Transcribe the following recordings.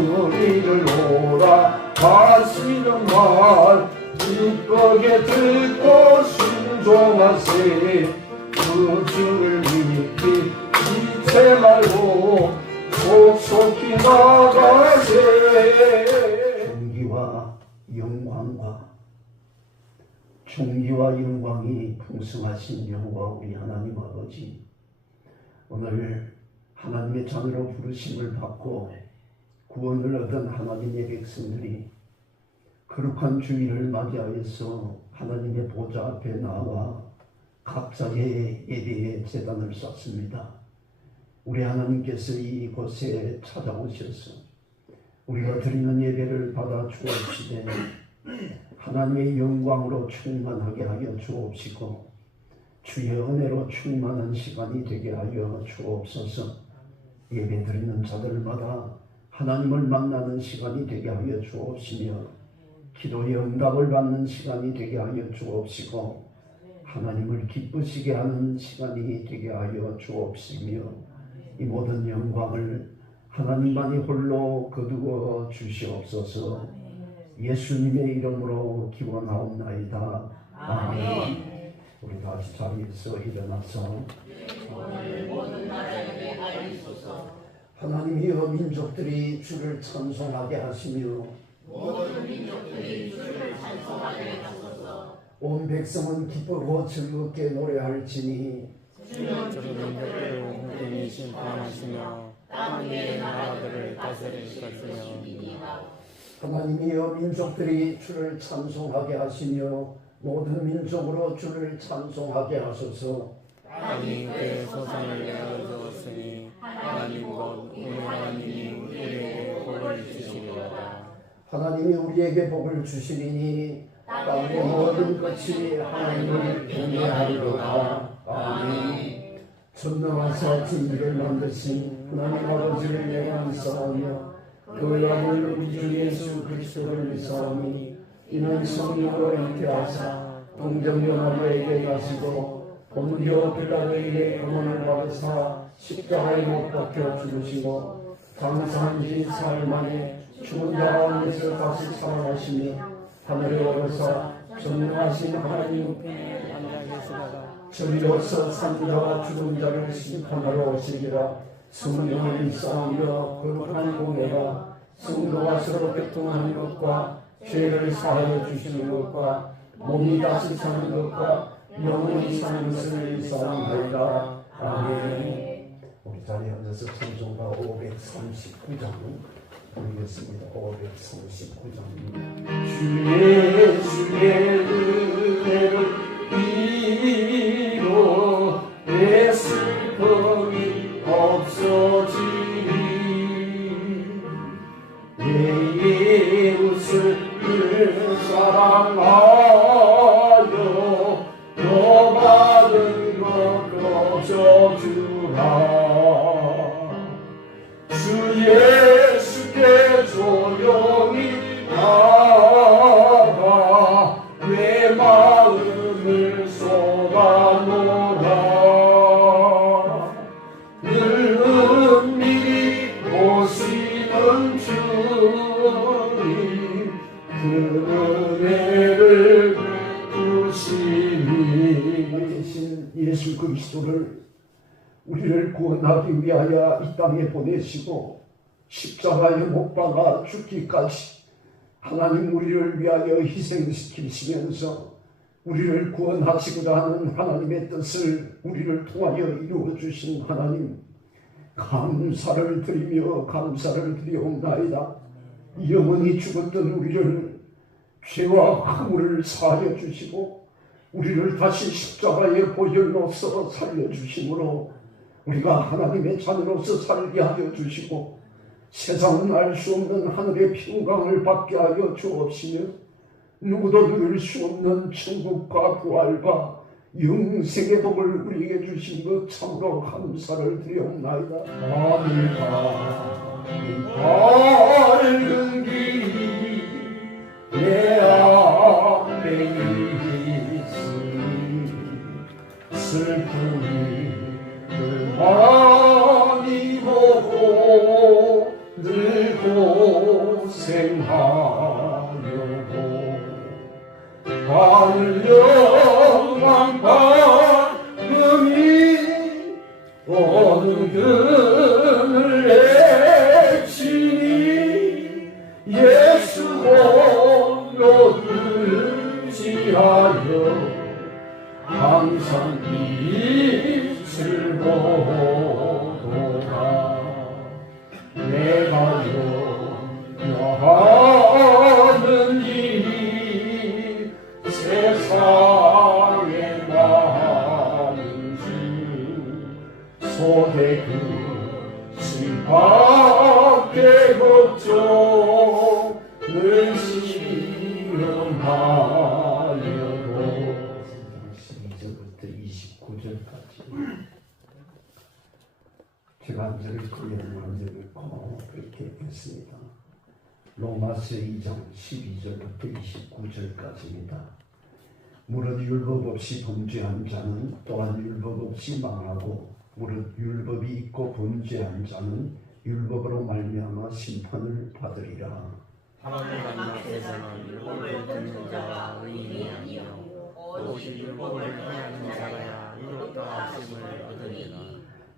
주님을 오라 하시는 말 기쁘게 듣고 순종하세. 그 주를 믿기 잊지 말고 속속히 나가세. 존귀와 영광이 풍성하신 여호와 우리 하나님 아버지, 오늘 하나님의 자녀로 부르심을 받고 구원을 얻은 하나님의 백성들이 거룩한 주일을 맞이하여서 하나님의 보좌 앞에 나와 각자의 예배의 제단을 쌓습니다. 우리 하나님께서 이곳에 찾아오셔서 우리가 드리는 예배를 받아 주옵시되 하나님의 영광으로 충만하게 하여 주옵시고 주의 은혜로 충만한 시간이 되게 하여 주옵소서. 예배 드리는 자들마다 하나님을 만나는 시간이 되게 하여 주옵시며 기도의 응답을 받는 시간이 되게 하여 주옵시고 하나님을 기쁘시게 하는 시간이 되게 하여 주옵시며 이 모든 영광을 하나님만이 홀로 거두어 주시옵소서. 예수님의 이름으로 기원하옵나이다. 아멘. 우리 다시 자리에서 일어나서 모든 나라에게 알리소서. 하나님이여 민족들이 주를 찬송하게 하시며 모든 민족들이 주를 찬송하게 하소서. 온 백성은 기쁘고 즐겁게 노래할지니 주는 민족들을 온전히 심판하시며 땅 위의 나라들을 다스릴 것이니라. 하나님이여 민족들이 주를 찬송하게 하시며 모든 민족으로 주를 찬송하게 하소서. 하나님 그 소산을 내어주었으니 하나님 곧 우리 하나님이 우리에게 복을 주시리로다. 하나님이 우리에게 복을 주시리니 땅의 모든 것이 하나님을 경외하리로다. 아멘. 전능하사 진리를 만드신 하나님 아버지를 내가 믿사오며 그 아들 우리 주 예수 그리스도를 믿사오니 이는 성령으로 잉태하사 동정녀 마리아에게 가시고 본디오 빌라도에게 검언을 받으사 십자가에 못 박혀 죽으시고 장사한 지 사흘 만에 죽은 자 가운데서 다시 살아나시며 하늘에 오르사 전능하신 하나님 우편에 앉아 계시다가 저리로서 산 자와 죽은 자를 심판하러 오시리라. 성령을 믿사오며 거룩한 공예가 성도와 서로 교통하는 것과 죄를 사하여 주시는 것과 몸이 다시 사는 것과 영원히 사는 것을 믿사옵나이다. 아멘. 우리 자리에 앉아서 찬송가 539장 드리겠습니다. 539장. 주의 은혜를 빌어 내 슬픔이 없어지리. 내 웃음을 사랑하여 너 받은 것 거저주라. 주 예수께 조용히 나가 내 마음을 쏟아놓으라. 늘 은밀히 보시는 주님 그 은혜를 주시니. 대신 예수 그리스도를 우리를 구원하기 위하여 이 땅에 보내시고 십자가에 못 박아 죽기까지 하나님 우리를 위하여 희생시키시면서 우리를 구원하시고자 하는 하나님의 뜻을 우리를 통하여 이루어주신 하나님, 감사를 드리며 감사를 드리옵나이다. 영원히 죽었던 우리를 죄와 허물을 사하여 주시고 우리를 다시 십자가의 보혈로서 살려주심으로 우리가 하나님의 자녀로서 살게 하여 주시고 세상은 알 수 없는 하늘의 평강을 받게 하여 주옵시며 누구도 누릴 수 없는 천국과 부활과 영생의 복을 우리에게 주신 것 참으로 감사를 드리옵나이다. 밝은 길이 내 앞에 있으니 슬픔이 많이 보고 늘 고생하려고 하늘 영광 받음이 어느 그늘 애치니 예수 홀로 의지하여 항상 빛을 보도다 내가 염려하는 일이 세상에 많은지 속에 그심 밖에 걱정을 시험하려고 12절부터 29절까지 제가 한 절을 그리는 한 절을 꼭 그렇게 했습니다. 로마서 2장 12절부터 29절까지입니다. 무릇 율법 없이 범죄한 자는 또한 율법 없이 망하고 무릇 율법이 있고 범죄한 자는 율법으로 말미암아 심판을 받으리라. 하나님 앞에서는 율법을 듣는 자가 의인이 아니요 오직 율법을 행하는 자라야 의롭다 하심을 얻으리라.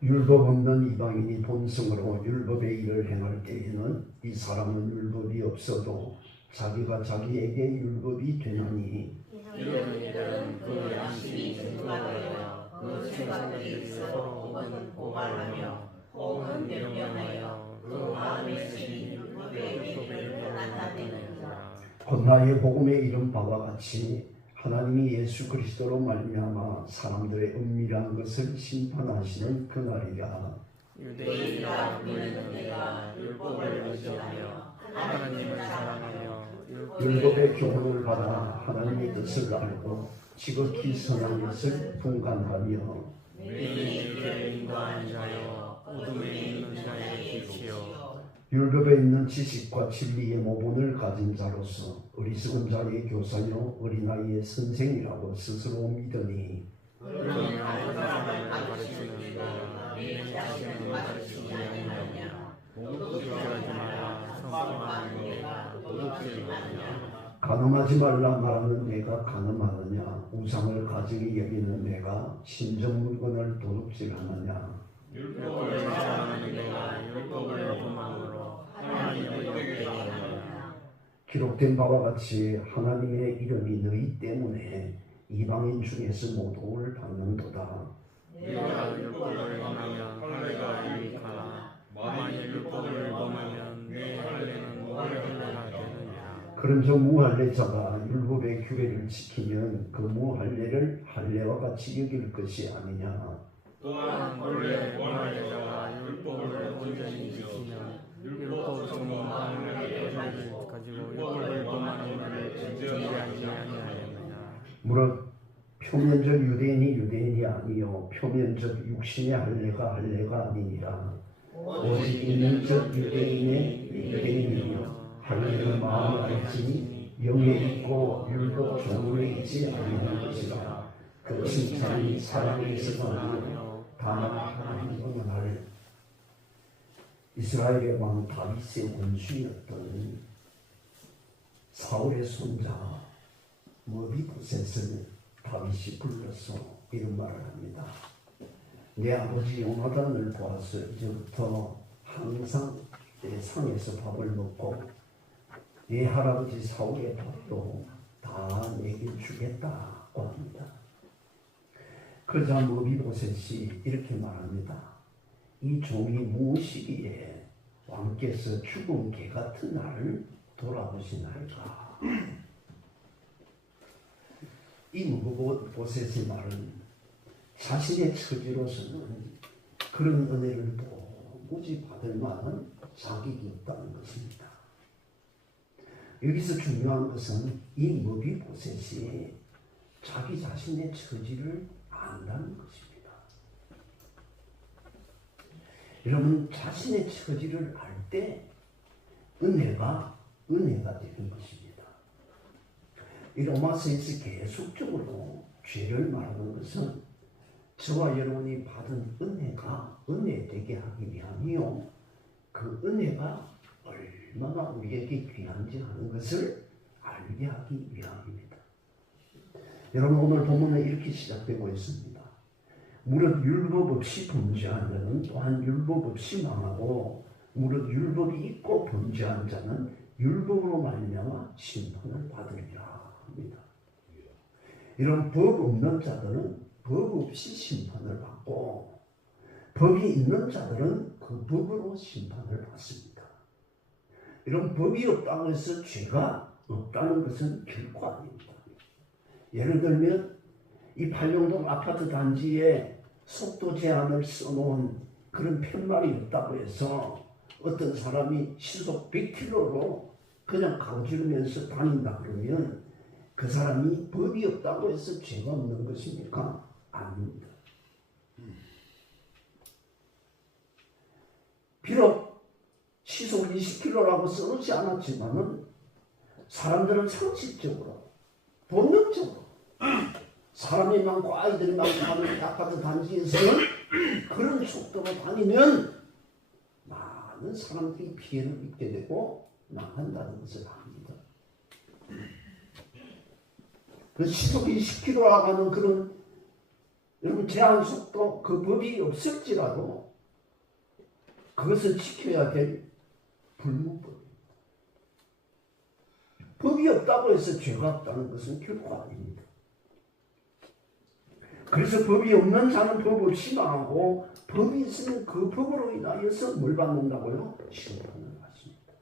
율법 없는 이방인이 본성으로 율법의 일을 행할 때에는 이 사람은 율법이 없어도 자기가 자기에게 율법이 되나니 이런 일은 그 양심이 증거하여 그 생각이 서로 혹은 고발하며 혹은 변명하여 그 마음에 쓰인 율법의 일을 나타내느니라. 곧나의 복음에 이른 바와 같이 하나님이 예수 그리스도로 말미암아 사람들의 은밀한 것을 심판하시는 그날이라. 유대인이라 불리는 내가 율법을 의지하며 하나님을 사랑하며 율법의 교훈을 받아 하나님의 뜻을 알고 지극히 선한 것을 분간하며 의인의 길에 인도하는 자여 어둠에 있는 자의 빛이여 율법에 있는 지식과 진리의 모본을 가진 자로서 어리석은 자의 교사요 어린아이의 선생이라고 스스로 믿으니 그러면 세상을 가르치는 자가 내 자신을 가르치지 아니하냐 도둑질하지 마라 선포하는 내가 도둑질하느냐 간음하지 말라 말하는 내가 간음하느냐 우상을 가증히 여기는 내가 신정 물건을 도둑질하느냐 율법을 지향하는 내가 율법을 범함으로 하나님을 욕되게 하느냐 기록된 바와 같이 하나님의 이름이 너희 때문에 이방인 중에서 모독을 받는도다. 내가 율법을 행하면 할례가 유익하나 만일 율법을 범하면 내 할례는 무할례가 되느니라. 그런즉 무할례자가 율법의 규례를 지키면 그 무할례를 할례와 같이 여길 것이 아니냐. 또한 본래 무할례자가 율법을 온전히 지키면 율법 정죄를 가지고 율법을 범하는 자를 정죄하지 아니하였느냐. 무릇 표면적 유대인이 유대인이 아니요 표면적 육신의 할례가 할례가 아니니라. 오직 인격적 유대인의 유대인이요 할례는 마음에 알지니 영에 있고 율법 조문에 있지 아니하는 것이라. 그 칭찬이 사람에서가 아니요 다만 하나님은 할 이스라엘의 왕 다윗의 원수였던 사울의 손자 머비보셋을 다윗이 불러서 이런 말을 합니다. 내 아버지 요나단을 보아서 이제부터 항상 내 상에서 밥을 먹고 내 할아버지 사울의 밥도 다 내게 주겠다고 합니다. 그러자 머비보셋이 이렇게 말합니다. 이 종이 무엇이기에 왕께서 죽은 개 같은 나를 돌아보시나이까. 이 머비보셋의 말은 자신의 처지로서는 그런 은혜를 도무지 받을 만한 자격이 없다는 것입니다. 여기서 중요한 것은 이 머비보셋이 자기 자신의 처지를 안다는 것입니다. 여러분 자신의 처지를 알 때 은혜가 되는 것입니다. 이 로마서에서 계속적으로 죄를 말하는 것은 저와 여러분이 받은 은혜가 은혜 되게 하기 위함이요 그 은혜가 얼마나 우리에게 귀한지 하는 것을 알게 하기 위함입니다. 여러분, 오늘 본문은 이렇게 시작되고 있습니다. 무릇 율법 없이 범죄한 자는 또한 율법 없이 망하고 무릇 율법이 있고 범죄한 자는 율법으로 말미암아 심판을 받으리라 합니다. 이런 법 없는 자들은 법 없이 심판을 받고 법이 있는 자들은 그 법으로 심판을 받습니다. 이런 법이 없다고 해서 죄가 없다는 것은 결코 아닙니다. 예를 들면 이 팔룡동 아파트 단지에 속도 제한을 써놓은 그런 팻말이 없다고 해서 어떤 사람이 시속 100km로 그냥 가로지르면서 다닌다 그러면 그 사람이 법이 없다고 해서 죄가 없는 것입니까? 아닙니다. 비록 시속 20km라고 써놓지 않았지만은 사람들은 상식적으로 본능적으로 사람이 많고 아이들이 많고 하는 아파트 단지에서는 그런 속도로 다니면 많은 사람들이 피해를 입게 되고 망한다는 것을 압니다. 그 시속 20km라고 하는 그런 여러분 제한 속도 그 법이 없을지라도 그것을 지켜야 될 불문법입니다. 법이 없다고 해서 죄가 없다는 것은 결코 아닙니다. 그래서 법이 없는 자는 법 없이 망하고 법이 있으면 그 법으로 인하여서 뭘 받는다고요? 심판을 받습니다.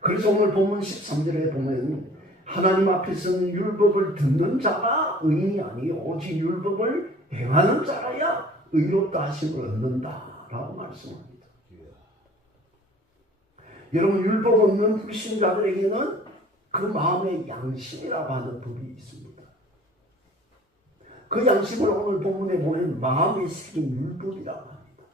그래서 오늘 본문 13절에 보면 하나님 앞에서는 율법을 듣는 자가 의인이 아니요 오직 율법을 행하는 자라야 의롭다 하심을 얻는다라고 말씀합니다. 여러분, 율법 없는 불신자들에게는 그 마음의 양심이라고 하는 법이 있습니다. 그 양심을 오늘 본문에 보면 마음에 새긴 율법이라고 합니다.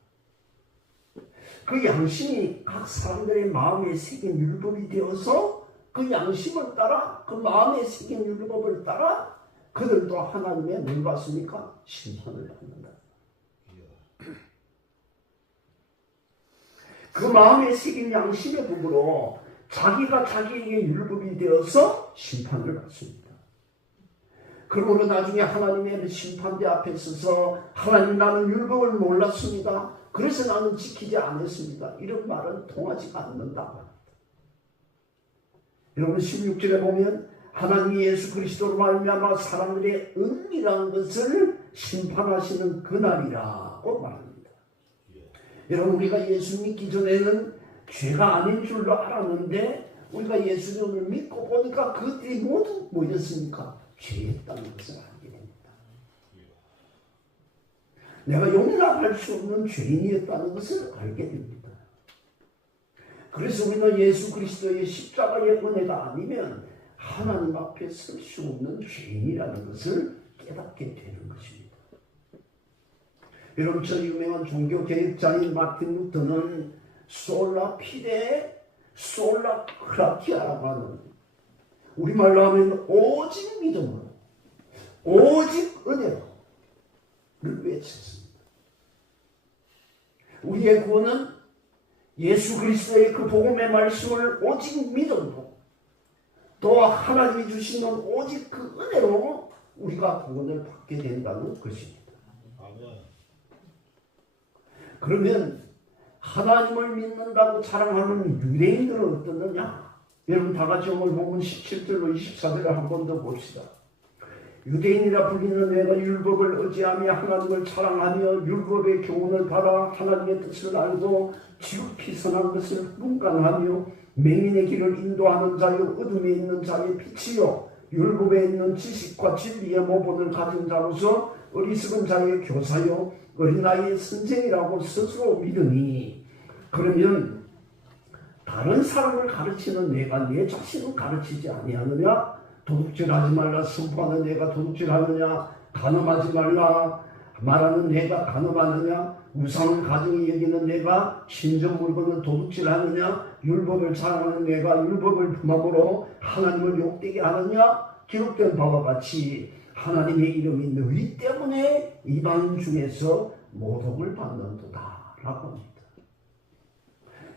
그 양심이 각 사람들의 마음에 새긴 율법이 되어서 그 양심을 따라 그 마음에 새긴 율법을 따라 그들도 하나님의 뭘 받습니까? 심판을 받는다. 그 마음에 새긴 양심의 법으로 자기가 자기에게 율법이 되어서 심판을 받습니다. 그러므로 나중에 하나님의 심판대 앞에 서서 하나님 나는 율법을 몰랐습니다. 그래서 나는 지키지 않았습니다. 이런 말은 통하지가 않는다고 합니다. 여러분 16절에 보면 하나님이 예수 그리스도로 말미암아 사람들의 은밀한 것을 심판하시는 그날이라고 말합니다. 여러분 우리가 예수 믿기 전에는 죄가 아닌 줄로 알았는데 우리가 예수님을 믿고 보니까 그들이 모두 뭐였습니까? 죄였다는 것을 알게 됩니다. 내가 용납할 수 없는 죄인이었다는 것을 알게 됩니다. 그래서 우리는 예수 그리스도의 십자가의 은혜가 아니면 하나님 앞에 설 수 없는 죄인이라는 것을 깨닫게 되는 것입니다. 여러분 저 유명한 종교개혁자인 마틴 루터는 솔라 피데 솔라 크라티아라고 하는 우리말로 하면 오직 믿음으로 오직 은혜로 를 외쳤습니다. 우리의 구원은 예수 그리스도의 그 복음의 말씀을 오직 믿음으로 또 하나님이 주시는 오직 그 은혜로 우리가 구원을 받게 된다는 것입니다. 그러면 하나님을 믿는다고 자랑하는 유대인들은 어떻느냐? 여러분 다 같이 오늘 본문 17절로 24절을 한 번 더 봅시다. 유대인이라 불리는 내가 율법을 의지하며 하나님을 자랑하며 율법의 교훈을 받아 하나님의 뜻을 알고 지극히 선한 것을 분간하며 맹인의 길을 인도하는 자요 어둠에 있는 자의 빛이요 율법에 있는 지식과 진리의 모본을 가진 자로서 어리석은 자의 교사요 어린 나이의 선생이라고 스스로 믿으니 그러면 다른 사람을 가르치는 내가 내 자신을 가르치지 아니하느냐? 도둑질하지 말라 선포하는 내가 도둑질하느냐? 간음하지 말라 말하는 내가 간음하느냐? 우상을 가증히 여기는 내가 신전 물건을 도둑질하느냐? 율법을 자랑하는 내가 율법을 품함으로 하나님을 욕되게 하느냐? 기록된 바와 같이 하나님의 이름이 너희 때문에 이방 중에서 모독을 받는도다 라고 합니다.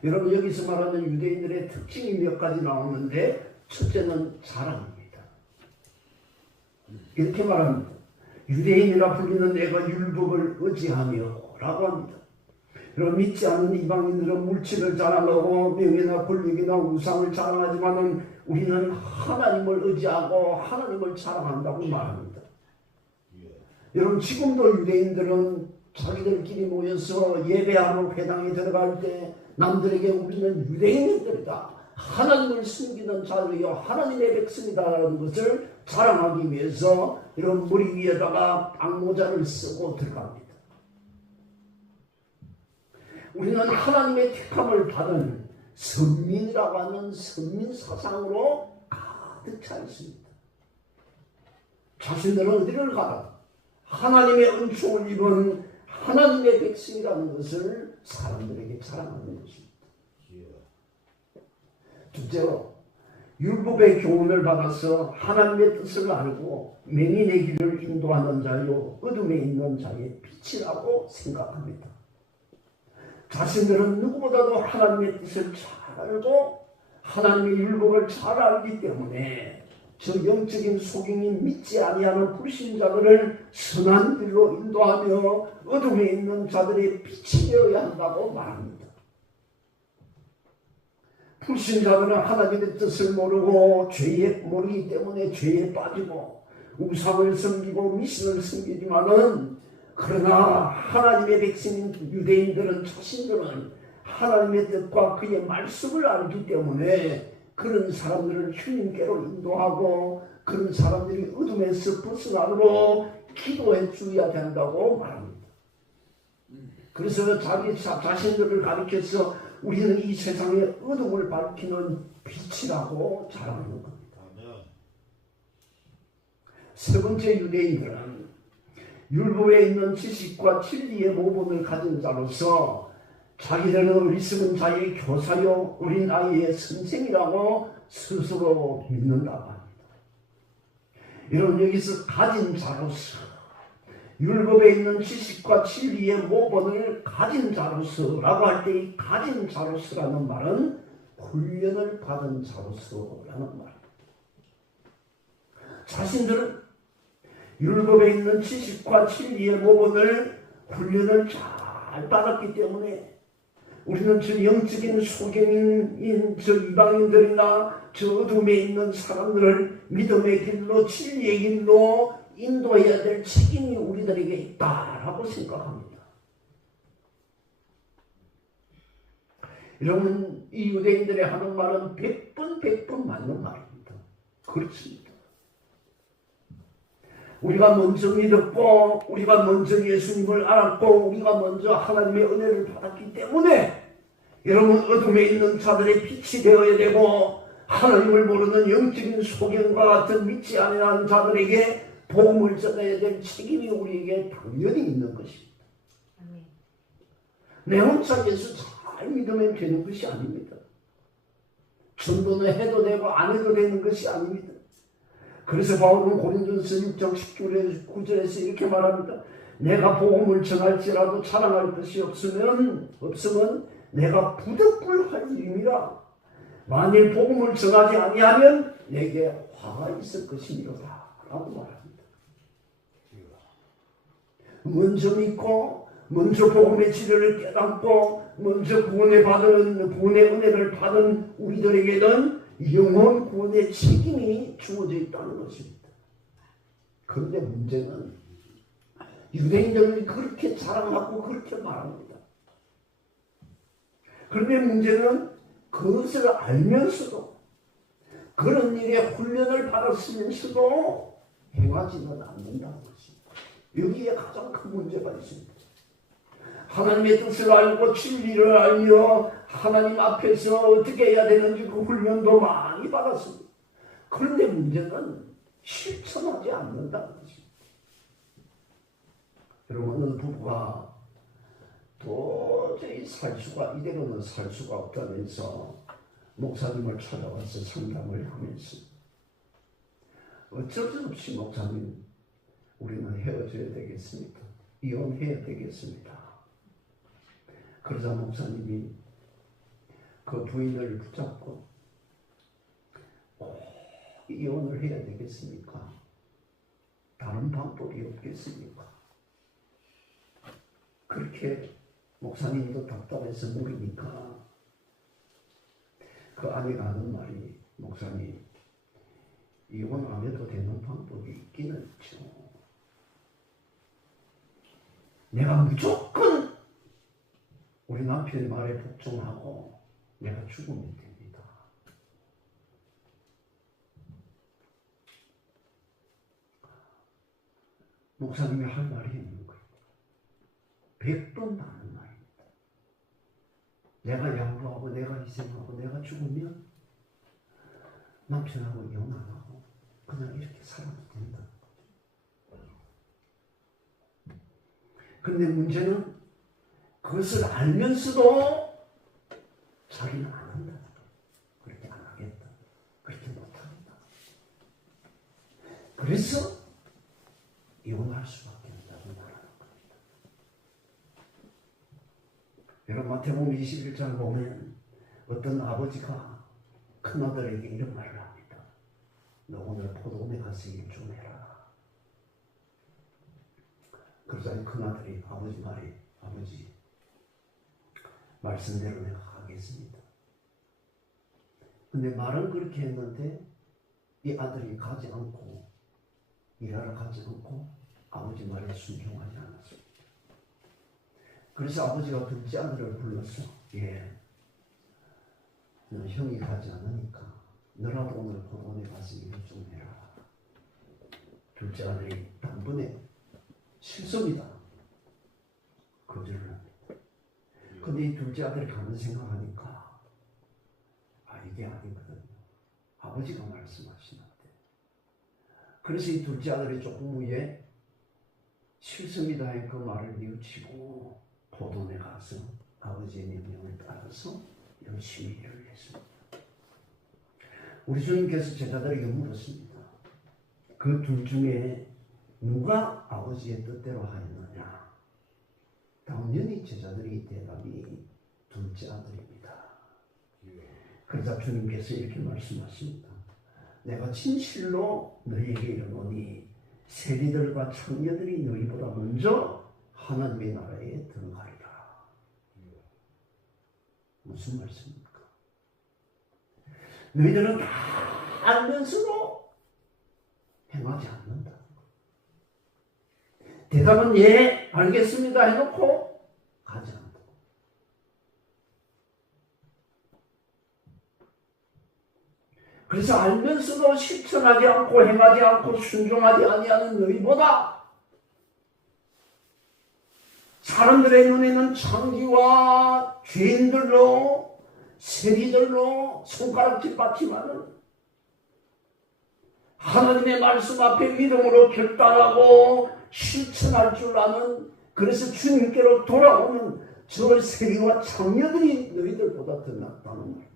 여러분 여기서 말하는 유대인들의 특징이 몇 가지 나오는데 첫째는 자랑입니다. 이렇게 말합니다. 유대인이라 불리는 내가 율법을 의지하며 라고 합니다. 여러분 믿지 않는 이방인들은 물질을 자랑하고 명예나 권력이나 우상을 자랑하지만 우리는 하나님을 의지하고 하나님을 자랑한다고 말합니다. 여러분 지금도 유대인들은 자기들끼리 모여서 예배하러 회당에 들어갈 때 남들에게 우리는 유대인들이다, 하나님을 숨기는 자들이요 하나님의 백성이다라는 것을 자랑하기 위해서 이런 머리 위에다가 빵모자를 쓰고 들어갑니다. 우리는 하나님의 택함을 받은 선민이라고 하는 선민 사상으로 가득 차 있습니다. 자신들은 어디를 가도 하나님의 은총을 입은 하나님의 백성이라는 것을 사람들에게 자랑하는 것입니다. 둘째로 율법의 교훈을 받아서 하나님의 뜻을 알고 맹인의 길을 인도하는 자요 어둠에 있는 자의 빛이라고 생각합니다. 자신들은 누구보다도 하나님의 뜻을 잘 알고 하나님의 율법을 잘 알기 때문에 저 영적인 소경이 믿지 아니하는 불신자들을 선한 길로 인도하며 어둠에 있는 자들의 빛이 되어야 한다고 말합니다. 불신자들은 하나님의 뜻을 모르고 모르기 때문에 죄에 빠지고 우상을 섬기고 미신을 섬기지만은 그러나 하나님의 백성인 유대인들은 자신들은 하나님의 뜻과 그의 말씀을 알기 때문에 그런 사람들을 주님께로 인도하고 그런 사람들이 어둠에서 벗어나도록 기도해 주어야 된다고 말합니다. 그래서 자기 자신들을 가리켜서 우리는 이 세상의 어둠을 밝히는 빛이라고 자랑하는 겁니다. 세 번째, 유대인들은 율법에 있는 지식과 진리의 모범을 가진 자로서 자기들은 어리석은 자의 교사요 어린 아이의 선생이라고 스스로 믿는다고 합니다. 여러분 여기서 가진 자로서, 율법에 있는 지식과 진리의 모범을 가진 자로서라고 할 때 이 가진 자로서라는 말은 훈련을 받은 자로서라는 말입니다. 자신들은 율법에 있는 지식과 진리의 모범을 훈련을 잘 받았기 때문에 우리는 저 영적인 소경인 저 이방인들이나 저 어둠에 있는 사람들을 믿음의 길로 진리의 길로 인도해야 될 책임이 우리들에게 있다라고 생각합니다. 여러분 이 유대인들의 하는 말은 100번 맞는 말입니다. 그렇습니다. 우리가 먼저 믿었고 우리가 먼저 예수님을 알았고 우리가 먼저 하나님의 은혜를 받았기 때문에 여러분 어둠에 있는 자들의 빛이 되어야 되고 하나님을 모르는 영적인 소경과 같은 믿지 않는 자들에게 복음을 전해야 될 책임이 우리에게 당연히 있는 것입니다. 내 혼자 예수 잘 믿으면 되는 것이 아닙니다. 전도는 해도 되고 안 해도 되는 것이 아닙니다. 그래서 바울은 고린도전서 6장 19절에서 이렇게 말합니다. 내가 복음을 전할지라도 자랑할 것이 없으면 내가 부득불할 일임이라. 만일 복음을 전하지 아니하면 내게 화가 있을 것이니로다 라고 말합니다. 먼저 믿고 먼저 복음의 진리를 깨닫고 먼저 구원의 은혜를 받은 우리들에게는 영원 구원의 책임이 주어져 있다는 것입니다. 그런데 문제는 유대인들이 그렇게 자랑하고 그렇게 말합니다. 그런데 문제는 그것을 알면서도 그런 일에 훈련을 받았으면서도 행하지는 않는다는 것입니다. 여기에 가장 큰 문제가 있습니다. 하나님의 뜻을 알고 진리를 알며 하나님 앞에서 어떻게 해야 되는지 그 훈련도 많이 받았습니다. 그런데 문제는 실천하지 않는다는 것입니다. 여러분 어느 부부가 도저히 이대로는 살 수가 없다면서 목사님을 찾아와서 상담을 하면서 어쩔 수 없이 목사님 우리는 헤어져야 되겠습니다. 이혼해야 되겠습니다. 그러자 목사님이 그 부인을 붙잡고 꼭 이혼을 해야 되겠습니까? 다른 방법이 없겠습니까? 그렇게 목사님도 답답해서 물으니까 그 아내가 하는 말이, 목사님, 이혼 안 해도 되는 방법이 있기는 있죠. 내가 무조건 우리 남편의 말에 복종하고 내가 죽으면 됩니다. 목사님이 할 말이 있는 거예요. 100번 하는 말입니다. 내가 양보하고 내가 희생하고 내가 죽으면 남편하고 이혼 안 하고 그냥 이렇게 살아도 된다는 거죠. 그런데 문제는 그것을 알면서도 자기는 안 한다. 그렇게 안 하겠다. 그렇게 못 하겠다. 그래서 이혼할 수밖에 없다고 말하는 겁니다. 여러분, 마태복음 21장 보면 어떤 아버지가 큰아들에게 이런 말을 합니다. 너 오늘 포도원에 가서 일 좀 해라. 그러자 큰아들이 아버지 말에, 아버지 말씀대로 내가 하겠습니다. 근데 말은 그렇게 했는데 이 아들이 가지 않고, 일하러 가지 않고 아버지 말에 순종하지 않았습니다. 그래서 아버지가 둘째 아들을 불러서, 너 형이 가지 않으니까 너라도 오늘 포도원에 가서 일 좀 해라. 둘째 아들이 단번에 싫습니다. 거절을 합니다. 근데 이 둘째 아들이 가만 생각하니까 이게 아니거든요. 아버지가 말씀하시는데. 그래서 이 둘째 아들이 조금 후에 싫습니다의 그 말을 뉘우치고 포도원에 가서 아버지의 명령을 따라서 열심히 일을 했습니다. 우리 주님께서 제자들에게 물었습니다. 그 둘 중에 누가 아버지의 뜻대로 하였느냐? 당연히 제자들의 대답이 둘째 아들입니다. 그러자 주님께서 이렇게 말씀하십니다. 내가 진실로 너희에게 이르노니 세리들과 창녀들이 너희보다 먼저 하나님의 나라에 들어가리라. 무슨 말씀입니까? 너희들은 다 알면서도 행하지 않는다. 대답은 예, 알겠습니다 해놓고 가지 않는다. 그래서 알면서도 실천하지 않고 행하지 않고 순종하지 아니하는 너희보다 사람들의 눈에는 창기와 죄인들로, 세리들로 손가락질 받지만은 하나님의 말씀 앞에 믿음으로 결단하고 실천할 줄 아는, 그래서 주님께로 돌아오는 저 세리와 창녀들이 너희들보다 더 낫다는 말입니다.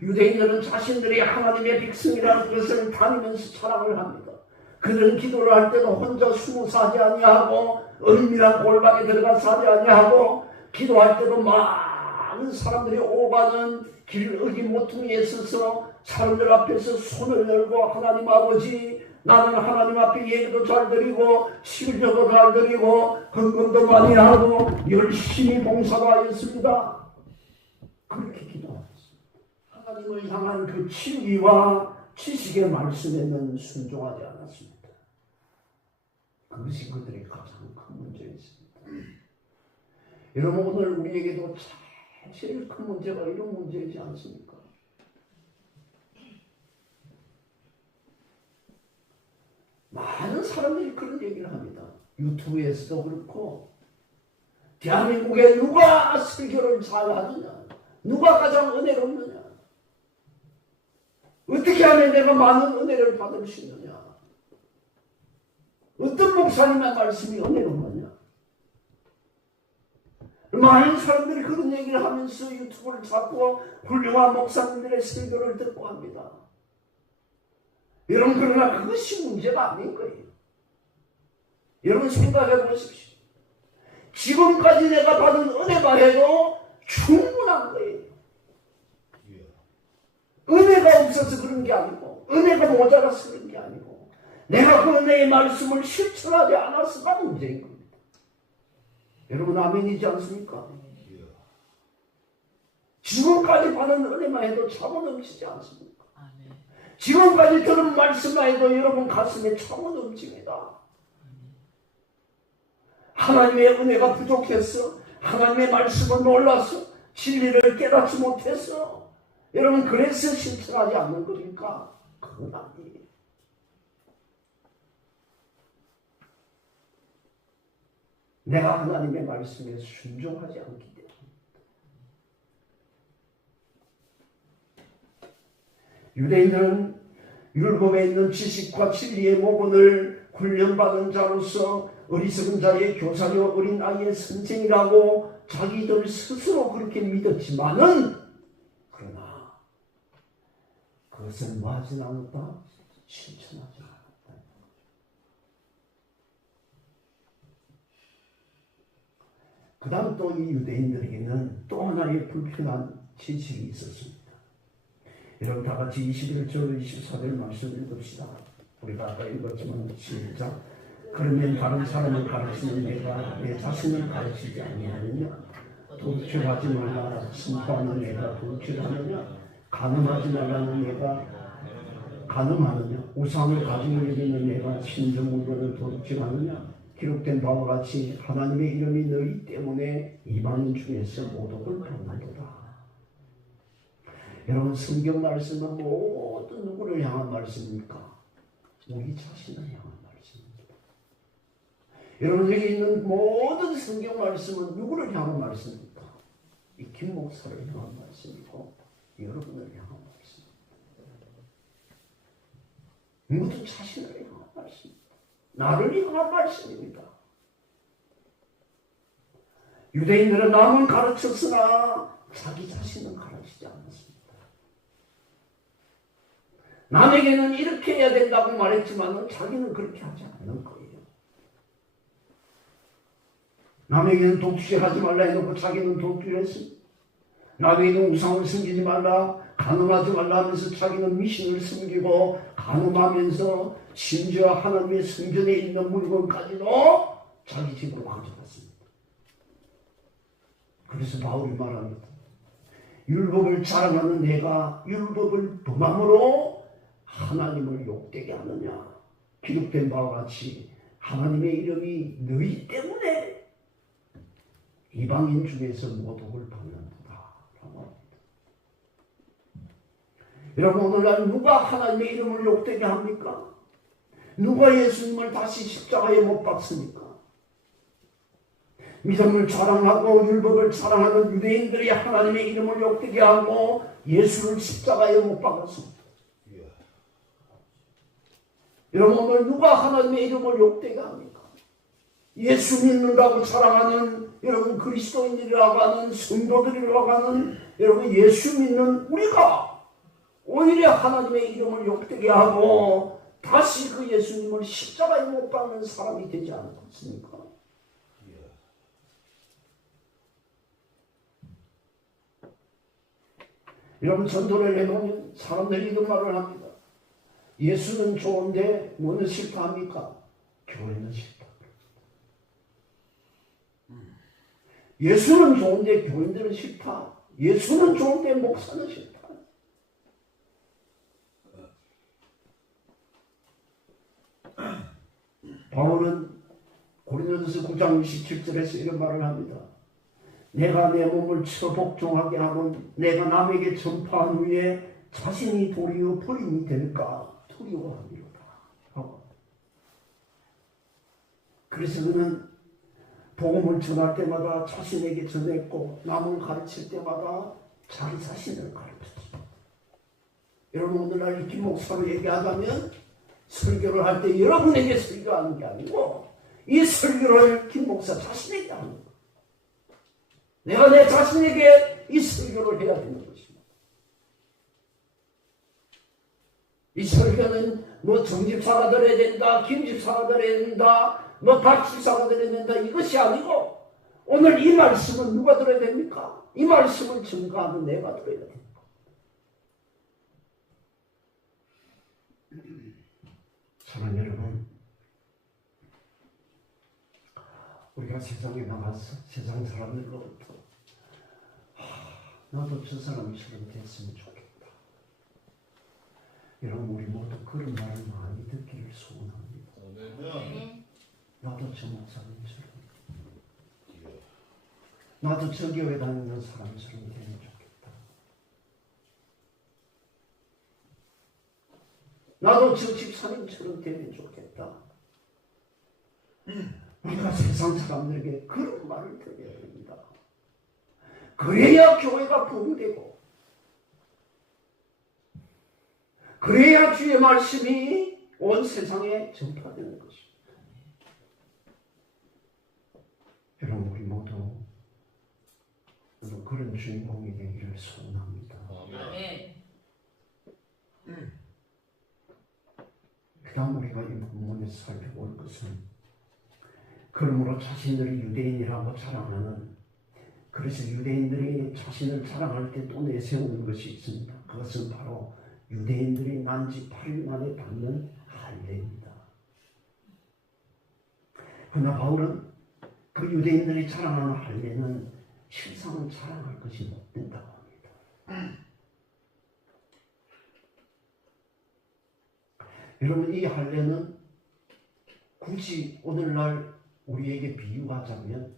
유대인들은 자신들이 하나님의 백성이라는 것을 다니면서 자랑을 합니다. 그들은 기도를 할 때도 혼자 숨어서 하지 아니하고 은밀한 골방에 들어가서 하지 아니하고 기도할 때도 많은 사람들이 오가는 길 어디 모퉁이에 서서 사람들 앞에서 손을 열고 하나님 아버지, 나는 하나님 앞에 예배도 잘 드리고 11조도 잘 드리고 헌금도 많이 하고 열심히 봉사도 하였습니다. 그렇게 기도하셨습니다. 하나님을 향한 그 진리와 지식의 말씀에는 순종하지 않았습니다. 그것이 그들의 가장 큰 문제였습니다. 여러분, 오늘 우리에게도 제일 큰 문제가 이런 문제이지 않습니까? 많은 사람들이 그런 얘기를 합니다. 유튜브에서도 그렇고, 대한민국에 누가 설교를 잘 하느냐, 누가 가장 은혜롭느냐, 어떻게 하면 내가 많은 은혜를 받을 수 있느냐, 어떤 목사님의 말씀이 은혜롭느냐. 많은 사람들이 그런 얘기를 하면서 유튜브를 찾고 훌륭한 목사님들의 설교를 듣고 합니다. 여러분, 그러나 그것이 문제가 아닌 거예요. 여러분 생각해 보십시오. 지금까지 내가 받은 은혜만 해도 충분한 거예요. 은혜가 없어서 그런 게 아니고, 은혜가 모자라서 그런 게 아니고, 내가 그 은혜의 말씀을 실천하지 않았으가 문제인 겁니다. 여러분 아멘이지 않습니까? 지금까지 받은 은혜만 해도 차고 넘치지 않습니까? 지금까지 들은 말씀만 해도 여러분 가슴에 차고 넘칩니다. 하나님의 은혜가 부족해서, 하나님의 말씀을 몰라서, 진리를 깨닫지 못해서, 여러분 그래서 실천하지 않는 겁니까? 그건 아니에요. 내가 하나님의 말씀에 순종하지 않기 때문에. 유대인들은 율법에 있는 지식과 진리의 모본을 훈련받은 자로서 어리석은 자의 교사요 어린 아이의 선생이라고 자기들 스스로 그렇게 믿었지만은, 그러나 그것을 뭐 하진 않았다? 실천하지 않았다. 그 다음 또 이 유대인들에게는 또 하나의 불편한 지식이 있었습니다. 여러분 다 같이 21절 24절 말씀을 읽읍시다. 우리가 아까 읽었지만 시작. 그러면 다른 사람을 가르치는 내가 내 자신을 가르치지 아니하느냐? 도둑질하지 말라 선포하는 내가 도둑질하느냐? 간음하지 말라는 내가 간음하느냐? 우상을 가지고 있는 내가 신전 물건을 도둑질하느냐? 기록된 바와 같이 하나님의 이름이 너희 때문에 이방인 중에서 모독을 받는도다. 여러분 성경 말씀은 모든 누구를 향한 말씀입니까? 우리 자신을 향한 말씀입니다. 여러분 여기 있는 모든 성경 말씀은 누구를 향한 말씀입니까? 이 김 목사를 향한 말씀이고 여러분을 향한 말씀입니다. 모든 자신을 향한 말씀입니다. 나를 향한 말씀입니다. 유대인들은 남을 가르쳤으나 자기 자신은 가르치지 않았습니다. 남에게는 이렇게 해야 된다고 말했지만 자기는 그렇게 하지 않는 거예요. 남에게는 독주하지 말라 해놓고 자기는 독주했습니다. 남에게는 우상을 섬기지 말라, 간음하지 말라 하면서 자기는 미신을 섬기고 간음하면서 심지어 하나님의 성전에 있는 물건까지도 자기 집으로 가져갔습니다. 그래서 바울이 말합니다. 율법을 자랑하는 내가 율법을 범함으로 하나님을 욕되게 하느냐? 기록된 바와 같이 하나님의 이름이 너희 때문에 이방인 중에서 모독을 받는다 라고 합니다. 여러분 오늘날 누가 하나님의 이름을 욕되게 합니까? 누가 예수님을 다시 십자가에 못 박습니까? 믿음을 자랑하고 율법을 자랑하는 유대인들이 하나님의 이름을 욕되게 하고 예수를 십자가에 못 박았습니다. 여러분 오늘 누가 하나님의 이름을 욕되게 합니까? 예수 믿는다고 자랑하는 여러분 그리스도인이라고 하는 성도들이라고 하는 여러분 예수 믿는 우리가 오히려 하나님의 이름을 욕되게 하고 다시 그 예수님을 십자가에 못 박는 사람이 되지 않겠습니까? 여러분 전도를 해보면 사람들이 이런 말을 합니다. 예수는 좋은데 뭐는 싫다 합니까? 교회는 싫다. 예수는 좋은데 교인들은 싫다. 예수는 좋은데 목사는 싫다. 바울은 고린도전서 9장 27절에서 이런 말을 합니다. 내가 내 몸을 치러 복종하게 하면 내가 남에게 전파한 후에 자신이 도리어 버림이 될까 두려워합니다. 그래서 그는 복음을 전할 때마다 자신에게 전했고 남을 가르칠 때마다 자기 자신을 가르쳤습니다. 여러분 오늘날 김 목사로 얘기하자면 설교를 할 때 여러분에게 설교하는 게 아니고 이 설교를 김 목사 자신에게 하는 거예요. 내가 내 자신에게 이 설교를 해야 되는 것입니다. 이 설교는 뭐 정집사가 들어야 된다, 김집사가 들어야 된다, 뭐 박집사가 들어야 된다 이것이 아니고 오늘 이 말씀은 누가 들어야 됩니까? 이 말씀을 증거하는 내가 들어야 됩니다. 사랑하는 여러분, 우리가 세상에 나가서 세상 사람들로부터 나도 저 사람처럼 됐으면 좋겠다, 여러분, 우리 모두 그런 말을 많이 듣기를 소원합니다. 나도 저 목사님처럼, 나도 저 교회 다니는 사람처럼 되면 좋겠다, 나도 저 집사님처럼 되면 좋겠다. 우리가 세상 사람들에게 그런 말을 드려야 됩니다. 그래야 교회가 부흥되고, 그래야 주의 말씀이 온 세상에 전파되는 것입니다. 여러분, 우리 모두 그런 주인공이 되기를 소원합니다. 그 다음 우리가 이 본문에서 살펴볼 것은, 그러므로 자신들이 유대인이라고 자랑하는, 그래서 유대인들이 자신을 자랑할 때 또 내세우는 것이 있습니다. 그것은 바로 유대인들이 난지 8일 만에 받는 할례입니다. 그러나 바울은 그 유대인들이 자랑하는 할례는 실상은 자랑할 것이 못 된다고 합니다. 여러분, 이 할례는 굳이 오늘날 우리에게 비유하자면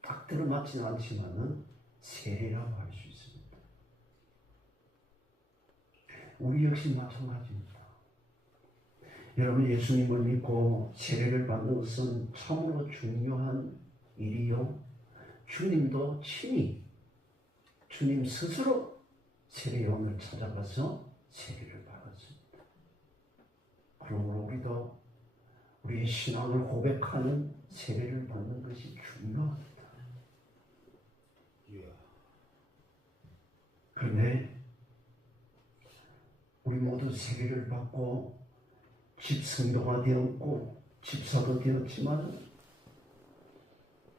딱 들어맞지는 않지만은 세례라고 할 수 있습니다. 우리 역시 마찬가지입니다. 여러분, 예수님을 믿고 세례를 받는 것은 참으로 중요한 일이요, 주님도 친히 주님 스스로 세례요한을 찾아가서 세례를 받았습니다. 그러므로 우리도 우리의 신앙을 고백하는 세례를 받는 것이 중요합니다. 그런데 우리 모두 세례를 받고 집성도가 되었고 집사도 되었지만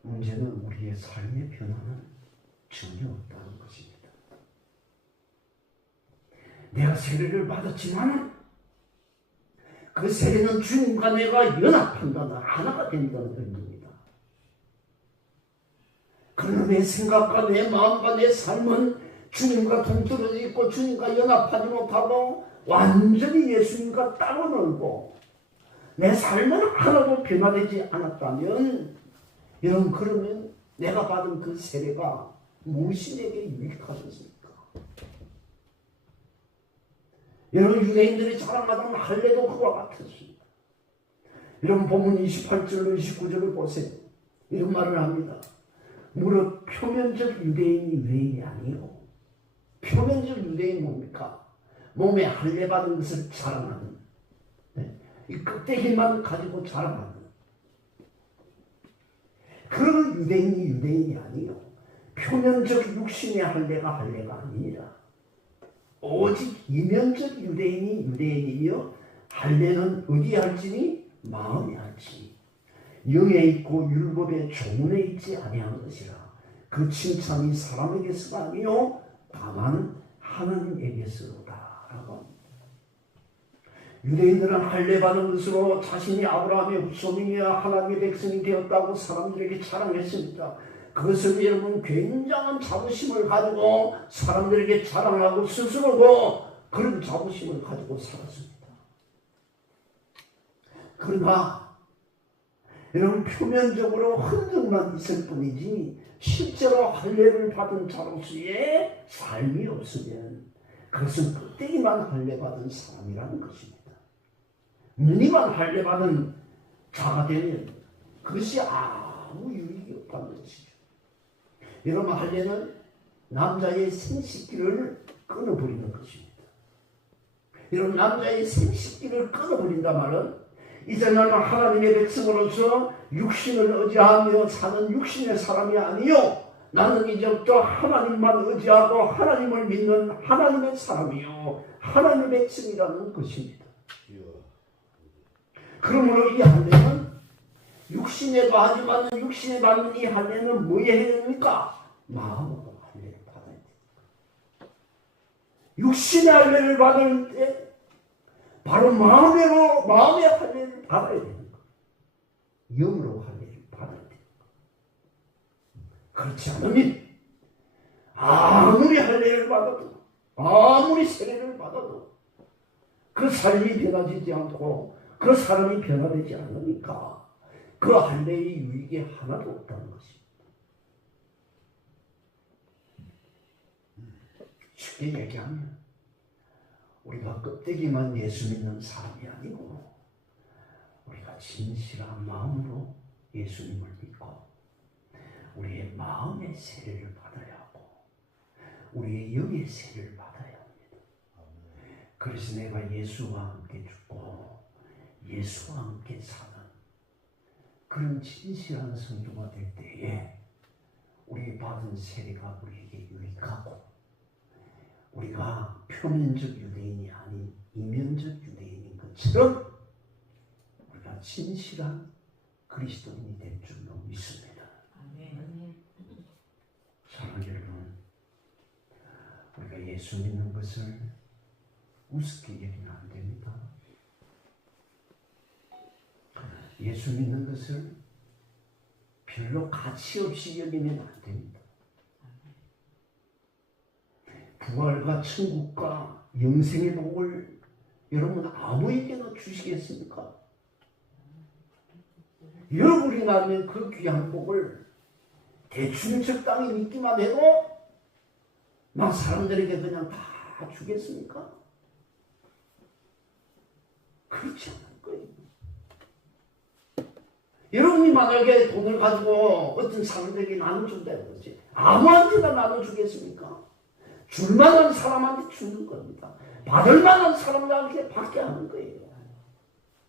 문제는 우리의 삶의 변화는 전혀 없다는 것입니다. 내가 세례를 받았지만 그 세례는 주님과 내가 연합한다는, 하나가 된다는 의미입니다. 그러나 내 생각과 내 마음과 내 삶은 주님과 동떨어져 있고 주님과 연합하지 못하고 완전히 예수님과 따로 놀고 내 삶은 하나도 변화되지 않았다면, 여러분, 그러면 내가 받은 그 세례가 무엇이 내게 유익하겠습니까? 여러분, 유대인들이 자랑하던 할례도 그와 같았습니다. 여러분, 본문 28절로 29절을 보세요. 이런 말을 합니다. 무릇 표면적 유대인이 유대인이 아니요. 표면적 유대인이 뭡니까? 몸에 할례 받은 것을 자랑하는, 이 껍데기만 가지고 자랑하는 그런 유대인이 유대인이 아니요. 표면적 육신의 할례가 할례가 아니라 오직 이면적 유대인이 유대인이며, 할례는 어디 할지니 마음에 할지니 영에 있고 율법의 조문에 있지 아니한 것이라. 그 칭찬이 사람에게서가 아니요 다만 하나님에게서로다 라고 합니다. 유대인들은 할례 받은 것으로 자신이 아브라함의 후손이며 하나님의 백성이 되었다고 사람들에게 자랑했습니다. 그것을 여러분 굉장한 자부심을 가지고 사람들에게 자랑하고 스스로도 그런 자부심을 가지고 살았습니다. 그러나 여러분, 표면적으로 흔적만 있을 뿐이지 실제로 할례를 받은 자로서의 삶이 없으면 그것은 껍데기만 할례 받은 사람이라는 것입니다. 무늬만 할례 받은 자가 되면 그것이 아무 유익이 없다는 것이죠. 여러분, 할례는 남자의 생식기를 끊어버리는 것입니다. 여러분, 남자의 생식기를 끊어버린다 말은 이제는 하나님의 백성으로서 육신을 의지하며 사는 육신의 사람이 아니요, 나는 이제부터 하나님만 의지하고 하나님을 믿는 하나님의 사람이요 하나님의 백성이라는 것입니다. 그러므로 이 할례는 육신에 하지만 육신에 받는 이 할례는 뭐에 해야 됩니까? 마음으로 할례를 받아야 돼. 육신의 할례를 받을 때 바로 마음의 할례를 받아야 되는 거예요. 영으로 할례를 받아야 돼요. 그렇지 않으면 아무리 할례를 받아도 아무리 세례를 받아도 그 삶이 변화되지 않고 그 사람이 변화되지 않으니까 그 할례의 유익이 하나도 없다는 것입니다. 쉽게 얘기하면 우리가 껍데기만 예수 믿는 사람이 아니고 우리가 진실한 마음으로 예수님을 믿고 우리의 마음의 세례를 받아야 하고 우리의 영의 세례를 받아야 합니다. 그래서 내가 예수와 함께 죽고 예수와 함께 사는 그런 진실한 성도가 될 때에 우리 받은 세례가 우리에게 유익하고 우리가 표면적 유대인이 아닌 이면적 유대인인 것처럼 우리가 진실한 그리스도인이 될 줄로 믿습니다. 사랑하는 여러분, 우리가 예수 믿는 것을 우습게 여기면 안 됩니다. 예수 믿는 것을 별로 가치 없이 여기면 안 됩니다. 부활과 천국과 영생의 복을 여러분 아무에게나 주시겠습니까? 여러분이 나면 그 귀한 복을 대충 적당히 믿기만 해도 막 사람들에게 그냥 다 주겠습니까? 그렇지 않을 거예요. 여러분이 만약에 돈을 가지고 어떤 사람들에게 나눠준다는 거지 아무한테나 나눠주겠습니까? 줄만한 사람한테 주는 겁니다. 받을 만한 사람들한테 받게 하는 거예요.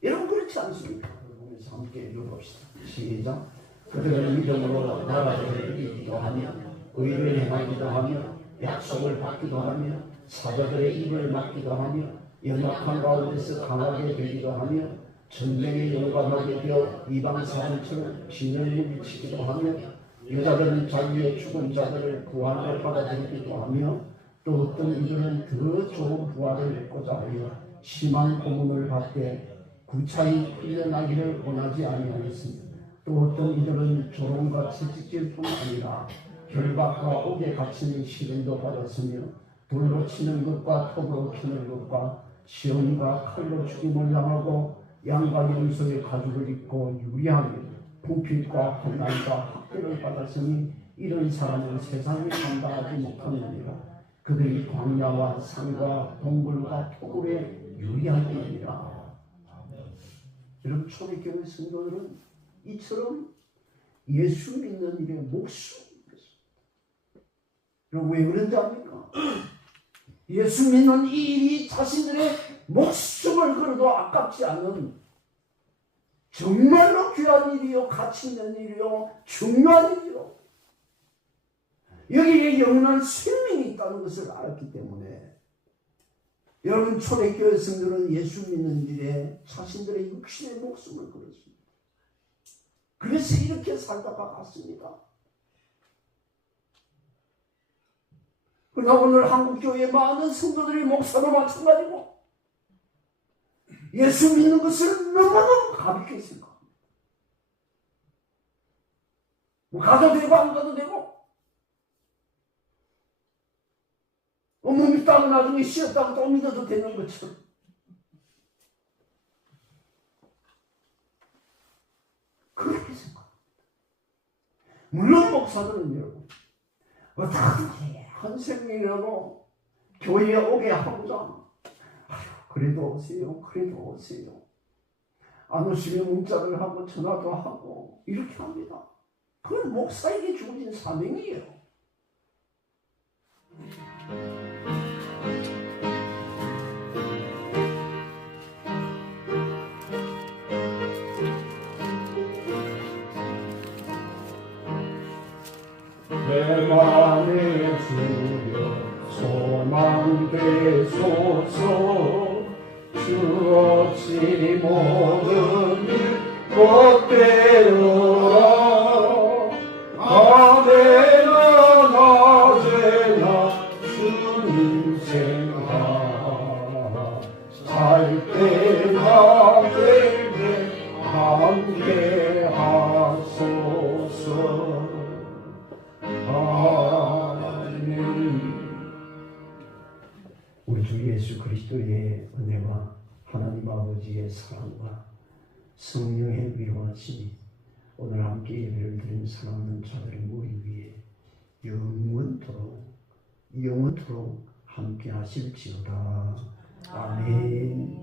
여러분 그렇지 않습니까? 그래서 함께 읽어봅시다. 시작. 그들은 믿음으로 나라를 이기기도 하며 의를 행하기도 하며 약속을 받기도 하며 사자들의 입을 막기도 하며 연약한 가운데서 강하게 되기도 하며 전쟁에 용감하게 되어 이방 사람처럼 진을 물리치기도 하며 여자들은 자기의 죽은 자들을 부활로 받아들이기도 하며 또 어떤 이들은 더 좋은 부활을 얻고자 하여 심한 고문을 받되 구차히 풀려나기를 원하지 아니하였습니다. 또 어떤 이들은 조롱과 채찍질 뿐 아니라 결박과 옥에 갇히는 시련도 받았으며 돌로 치는 것과 톱으로 캐는 것과 시험과 칼로 죽임을 당하고 양과 염소의 가죽을 입고 유리하며 궁핍과 환난과 학대를 받았으니 이런 사람은 세상에 감당하지 못하느니라. 그들이 광야와 산과 동굴과 토굴에 유리하느니라. 여러분 초대교회 성도들은 이처럼 예수 믿는 일에 목숨을 걸었습니다. 여러분 왜 그런지 압니까? 예수 믿는 이 일이 자신들의 목숨을 걸어도 아깝지 않은 정말로 귀한 일이요, 가치 있는 일이요, 중요한 일이요. 여기에 영원한 생명이 있다는 것을 알았기 때문에 여러분 초대교회 성도는 예수 믿는 일에 자신들의 육신의 목숨을 걸었습니다. 그래서 이렇게 살다가 갔습니다. 그러나 오늘 한국교회의 많은 성도들이 목사도 마찬가지고 예수 믿는 것을 너무너무 가볍게 했을 겁니다. 뭐 가도 되고 안 가도 되고 못 믿다고 나중에 쉬었다고 또 믿어도 되는 것처럼 그렇게 생각합니다. 물론 목사들은 여러분 어떻게 한 생명이라도 교회에 오게 하고자 그래도 오세요. 그래도 오세요. 안 오시면 문자를 하고 전화도 하고 이렇게 합니다. 그건 목사에게 주어진 사명이에요. 내 맘에 주여 소망 되소서 주 없이 모든 일 꽃되어라 밤에나 낮에나 주님 생각 살 때나 될때 함께 하소서 아멘. 우리 주 예수 그리스도의 은혜와 하나님 아버지의 사랑과 성령의 위로하심이 오늘 함께 예배를 드린 사랑하는 자들의 머리 위에 영원토록 함께 하실지어다. 아멘.